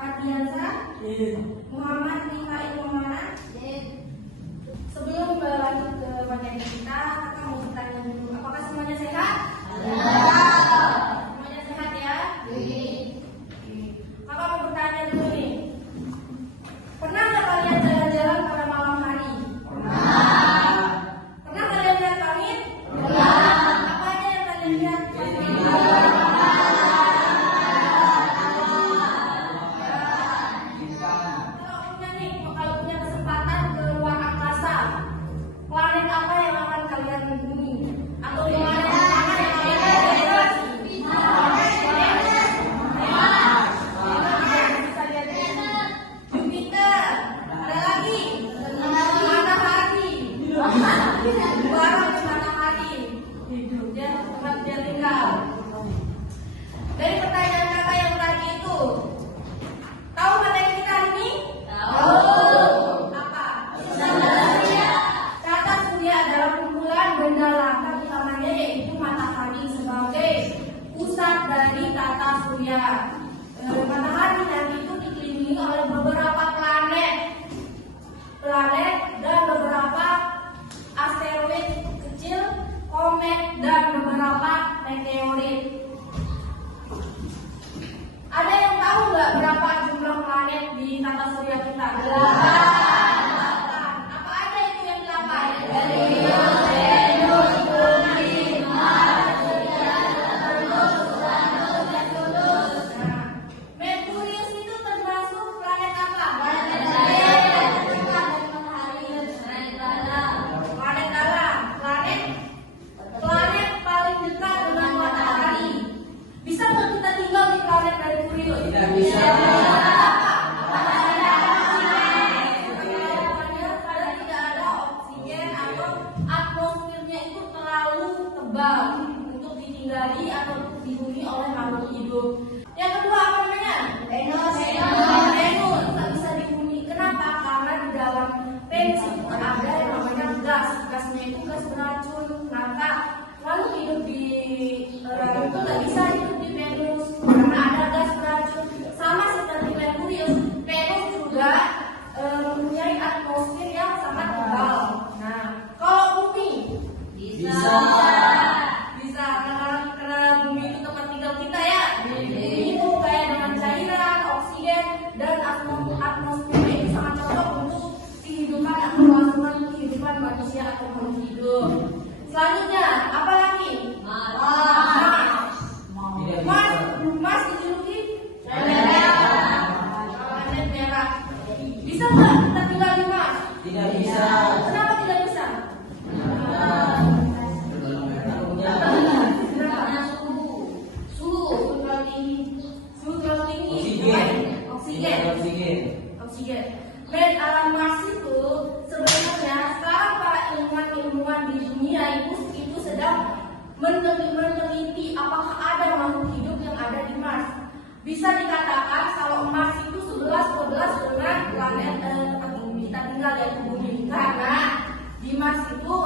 Ardiansa, Muhammad Nikail Maulana. Sebelum lanjut ke materi kita mau bertanya dulu, apakah semuanya sehat? Semuanya sehat ya? Kakak mau bertanya dulu nih. Pernah nggak kalian jalan-jalan pada malam hari? Pernah kalian lihat langit? Apa aja yang kalian lihat? Kalau punya kesempatan ke luar angkasa, planet apa yang akan kalian kunjungi? Atau planet mana yang kalian eksplorasi? Jupiter. Ada lagi? Matahari. Baru matahari. Dia tempat dia tinggal. Dari pertanyaan kakak yang tadi itu, tahu materi kita hari ini? Apa? Tata surya adalah kumpulan benda langka di alamnya, yaitu matahari sebagai pusat dari tata surya. Matahari nanti itu dikelilingi oleh beberapa planet dan beberapa asteroid kecil, komet dan beberapa meteorit. Ada yang tahu nggak berapa jumlah planet di tata surya kita? 8. Apa aja itu yang 8? Venus, Bumi, Mars, Merkurius itu termasuk planet apa? Planet dalam. Planet paling dekat dengan matahari. Bisa nggak kita tinggal di planet Merkurius? Tidak bisa. Karena tidak ada oksigen atau atmosfernya itu terlalu tebal untuk ditinggali atau dihuni oleh makhluk hidup. Yang kedua apa namanya? Venus. Tak bisa dihuni. Kenapa? Karena di dalam Venus itu ada yang namanya gas. Gasnya itu gas beracun. Maka lalu hidup di itu nggak bisa hidup di Venus karena ada gas beracun. Sama seperti Merkurius, Venus juga mempunyai atmosfer yang sangat tebal. Nah, kalau Bumi Bisa. karena Bumi itu tempat tinggal kita ya. Bumi itu kaya dengan cairan, oksigen dan atmosfernya itu sangat cocok untuk kehidupan atau kelangsungan kehidupan manusia atau makhluk hidup. Selanjutnya, apa lagi? Mars dijuluki planet merah. Bisa nggak kita tinggal di Mars? Tidak bisa. Kenapa tidak bisa? Karena suhu terlalu tinggi. Oksigen. Dan alam Mars itu sebenarnya sekarang para ilmuwan di dunia itu sedang meneliti apakah ada makhluk hidup yang ada di Mars. Bisa dikatakan kalau Mars itu 11-12 dengan planet tempat kita tinggal yaitu Bumi. Karena di Mars itu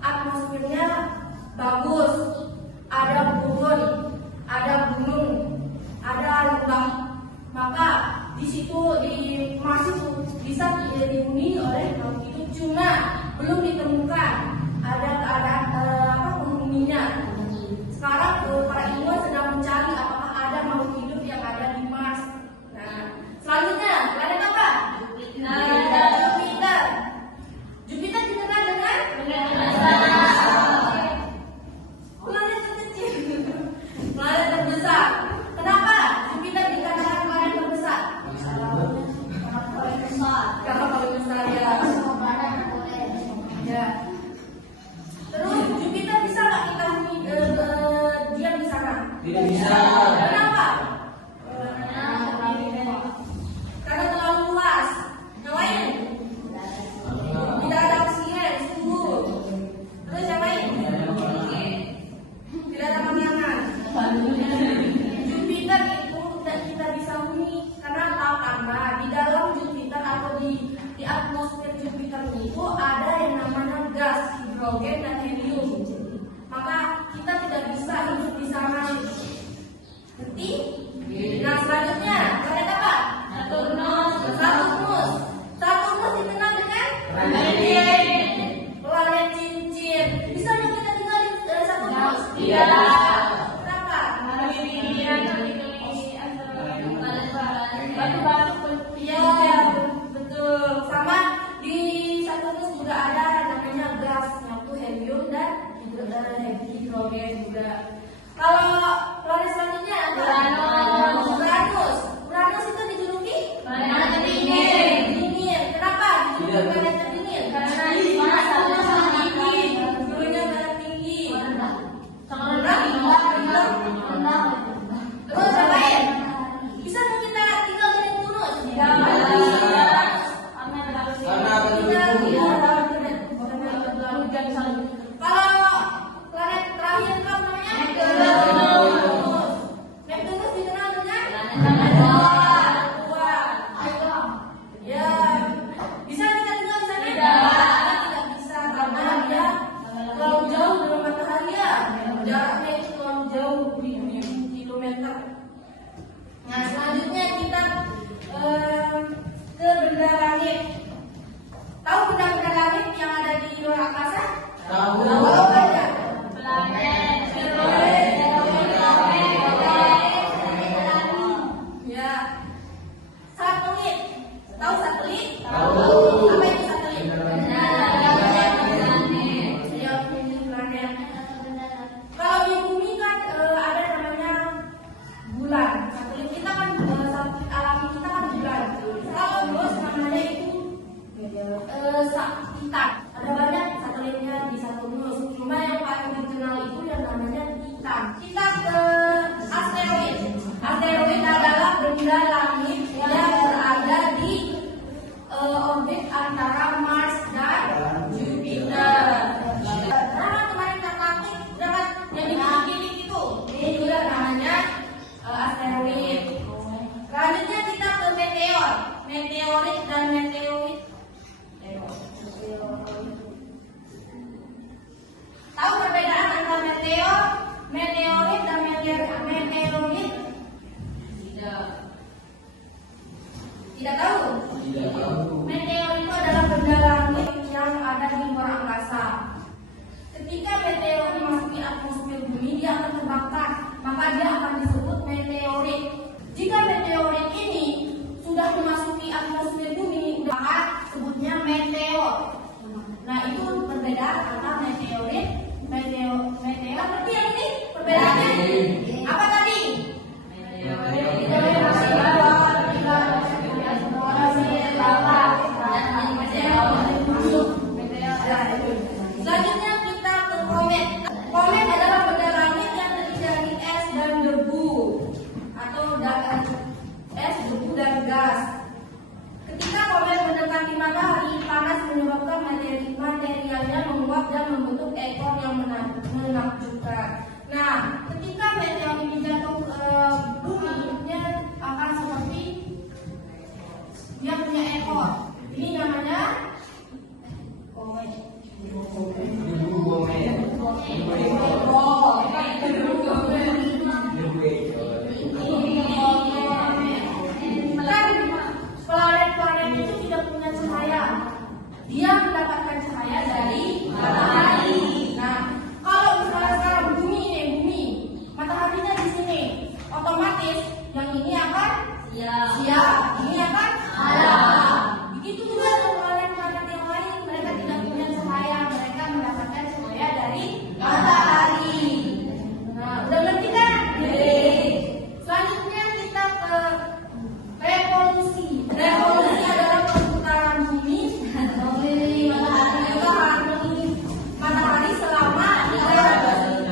atmosfernya bagus, ada gurun, ada gunung, ada lubang. Maka di situ di Mars itu bisa dihuni oleh makhluk hidup, cuma belum ditemukan ada keadaan penghuninya. Sekarang para ilmuwan sedang mencari apakah ada makhluk hidup yang ada di Mars. Nah, selanjutnya planet apa? Jupiter. Jupiter dikenal dengan planet terkecil, planet terbesar. Kenapa Jupiter dikatakan planet terbesar? Karena paling besar ya. Ya. Terus Jupiter bisa nggak kita diam di sana? Tidak itu batuk. Iya, betul. Sama di Saturnus juga ada namanya gas, yaitu helium dan hidrogen juga. Kalau planet selanjutnya Uranus. Uranus itu dijuluki planet dingin. Dingin. Kenapa dijuluki planet dingin? Karena suhunya sangat tinggi. Suhunya sangat tinggi. Terus yang lain? Bisa nggak kita tinggal di Neptunus? Kalau planet terakhir itu apa namanya? Neptunus dikenal dengan tua. Ya, bisa kita tinggal di sana? Tidak bisa karena dia terlalu jauh dari matahari ya. Jaraknya itu terlalu jauh, ribu kilometer. Nah, selanjutnya kita ke benda langit. Tahu benda-benda langit yang ada di luar angkasa? Tahu. Apa aja? Planet, asteroid, ya. Satelit. Tahu satelit? Tahu. Apa itu satelit? Ya, planet. Kalau di bumi kan ada namanya bulan. Satelit kita kan satelit alami kita kan bulan. Kalau bos namanya itu Titan. Ada banyak satelitnya di Saturnus. Cuma yang paling dikenal itu yang namanya Titan. Kita ke asteroid. Asteroid adalah benda langit yang berada di orbit antara Mars dan Jupiter. Nama kemarin Atlantik dapat yang dikit-dikit itu. Ini juga namanya asteroid. Selanjutnya kita ke meteor. Meteorit dan meteorit. Tahu perbedaan antara meteor, meteorit dan meteorit? Tidak tahu? Tidak tahu. Meteor itu adalah benda langit yang ada di luar angkasa. Ketika meteor memasuki atmosfer bumi, dia akan terbakar, maka dia akan disebut meteorit. Jika meteorit ini sudah memasuki atmosfer bumi, maka sebutnya meteor. Nah, itu perbedaan antara meteorit, meteor berarti yang ini perbedaannya apa tadi? Selanjutnya kita ke komet. Komet adalah benda langit yang terdiri dari es dan debu atau es, debu dan gas. Ketika komet mendekati matahari, panas menyebabkan materialnya menguap dan membentuk ekor yang menakjubkan. Nah, ketika meteor ini jatuh ke bumi, dia akan seperti dia punya ekor. Ini namanya komet. Planet-planet itu tidak punya cahaya. Dia mendapatkan cahaya dari matahari. Nah, kalau misalnya sekarang bumi, mataharinya di sini, otomatis yang ini akan siap, ini akan ada. Begitu juga dengan planet-planet yang lain, mereka tidak punya cahaya, mereka mendapatkan cahaya dari matahari. Nah, udah ngerti kan? Selanjutnya kita ke revolusi. Revolusi adalah perputaran bumi mengelilingi matahari selama 300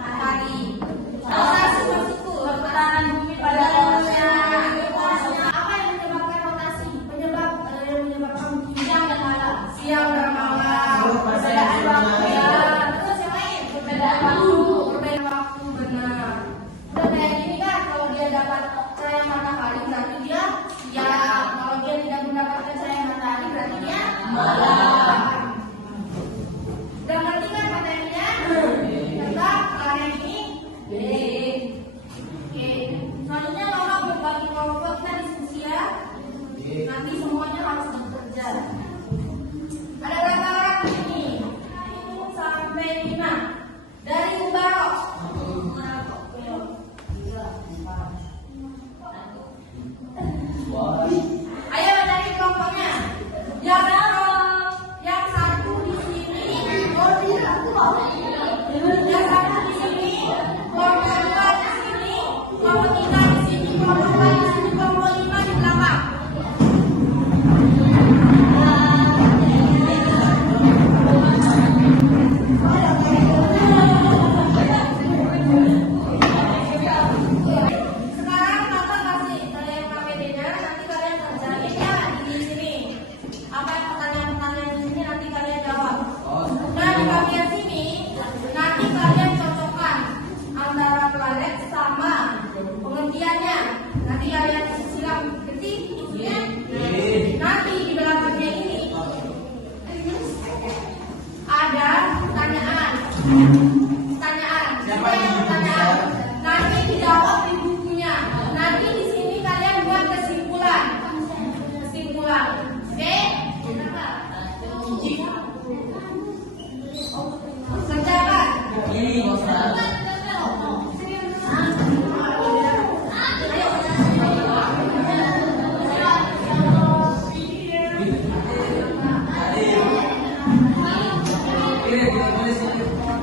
matahari. Rotasi maksudku, perputaran bumi pada rotasinya. Apa yang menyebabkan rotasi? Yang menyebabkan siang dan malam. Siang dan malam. Perbedaan waktu ya. Terus yang lain, perbedaan waktu benar. Udah kayak gini kan, kalau dia dapat cahaya matahari berarti dia siang. Kalau dia tidak mendapatkan cahaya matahari berarti dia malam. Udah ngerti kan materinya? Tentang planet ini? Oke. Selanjutnya Mama berbagi kelompok, kita diskusi ya. Nanti semuanya harus bekerja. Ada berapa orang di sini? 1 sampai 5. Dari Mubarok. 1, 2, 3, 4, 5. Berarti maksudnya nanti di belakangnya ini ada pertanyaan. Siapa yang pertanyaan? Nanti dijawab di bukunya. Nanti di sini kalian buat kesimpulan. Oke? Mencatat.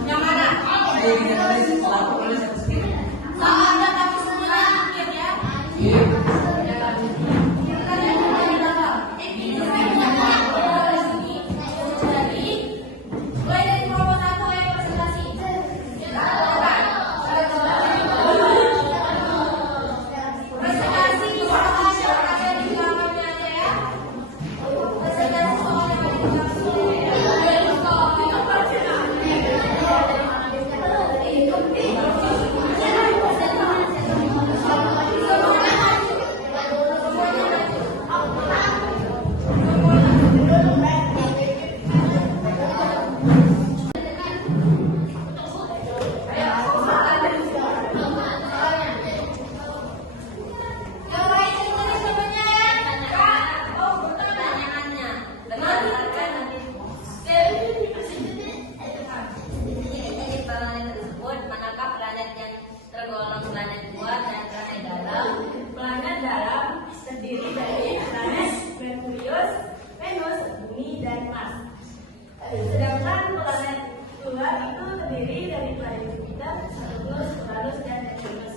Yang mana? Ada tapi semuanya sedikit ya. Planet dalam terdiri dari planet Merkurius, Venus, Bumi, dan Mars. Sedangkan planet luar itu terdiri dari planet Jupiter, Saturnus, Uranus, dan Neptunus.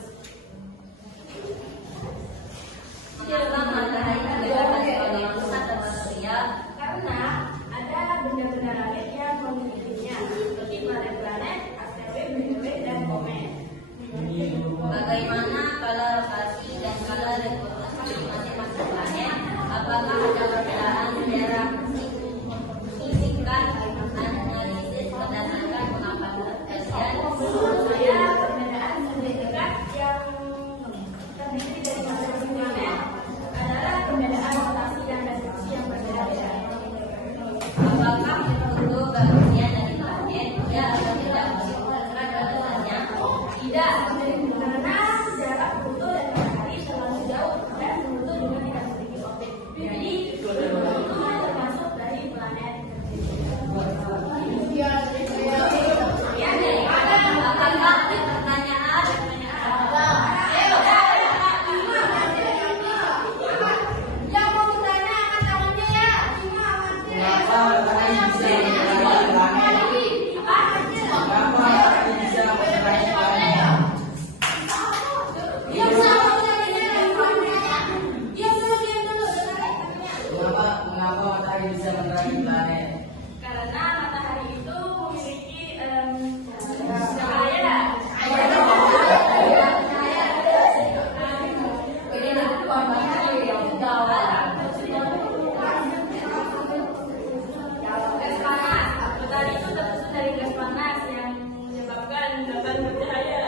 Mengapa matahari dikatakan sebagai pusat dan manusia? Karena ada benda-benda langit yang mengelilinginya, seperti planet-planet, asteroid, meteorit, dan komet. Bagaimana skala rotasi dan skala revolusi masing-masing planet? Apakah ada perbedaan secara signifikan? Analisis berdasarkan pengamatan kajian. Menurut saya, perbedaan signifikan yang terdiri dari masing-masing planet adalah perbedaan rotasi dan revolusi yang berbeda-beda. Apakah itu bagian dari planet? Ya atau tidak? Bagaimana alasannya? Tidak, karena jarak Pluto dan matahari terlalu jauh dan Pluto juga tidak memiliki orbit. Jadi, Pluto termasuk dari planet. Ya, ada Apakah ada pertanyaan? yang mau bertanya angkat tangannya ya. Kenapa matahari bisa menerangi planet? Kenapa matahari bisa menerangi planet? Diam sama dengarnya. Diam dulu, dengarnya. Kenapa matahari bisa menerangi planet? Karena matahari itu memiliki cahaya. Gas panas. Matahari itu tersusun dari gas panas yang menyebabkan dapat bercahaya.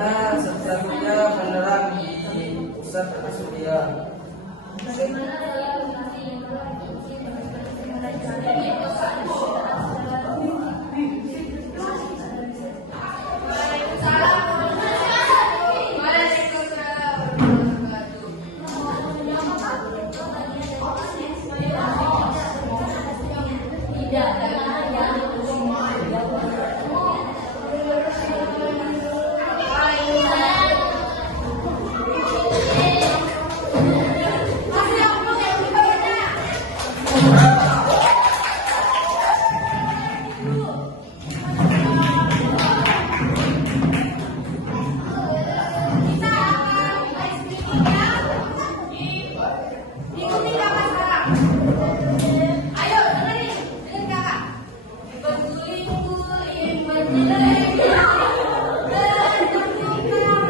mana satu-satunya penerang di pusat tata surya. Bagaimana dalam mengenai yang berarti Ikuti kakak sekarang. Ayo dengerin, dengerin kakak. Berguling-guling menjelajah dan bertukar.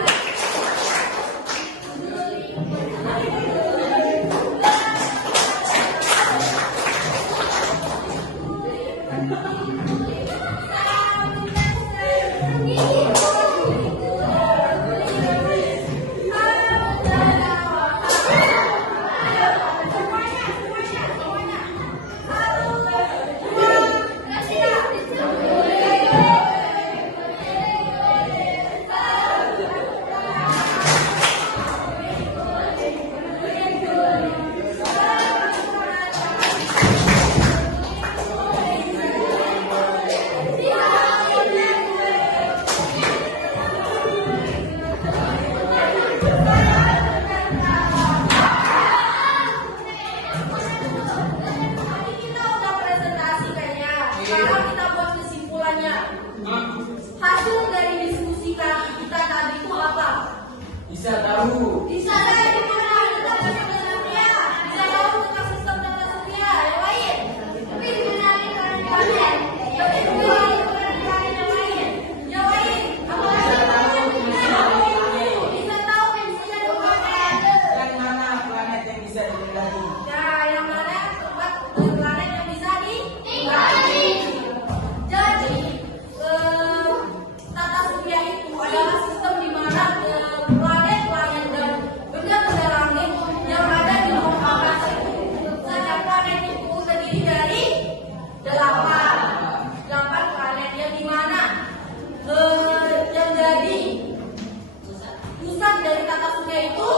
Sekarang kita buat kesimpulannya. Hasil dari diskusi kita tadi itu apa? Bisa tahu. Bisa tahu tentang data surya. Bisa tahu tentang sistem data surya. Yang lain. Tapi mengenai planet. Tapi mengenai planet yang lain. Yang lain. Apa lagi? Bisa tahu fungsinya planet. Yang mana planet yang bisa ditinggali? Nah, yang mana tempat planet yang bisa ditinggali. Jadi, tata surya itu adalah sistem di mana planet-planet dan benda-benda langit yang ada di luar angkasa itu. Setiap planet itu terdiri dari 8 planet yang di mana yang jadi pusat dari tata surya itu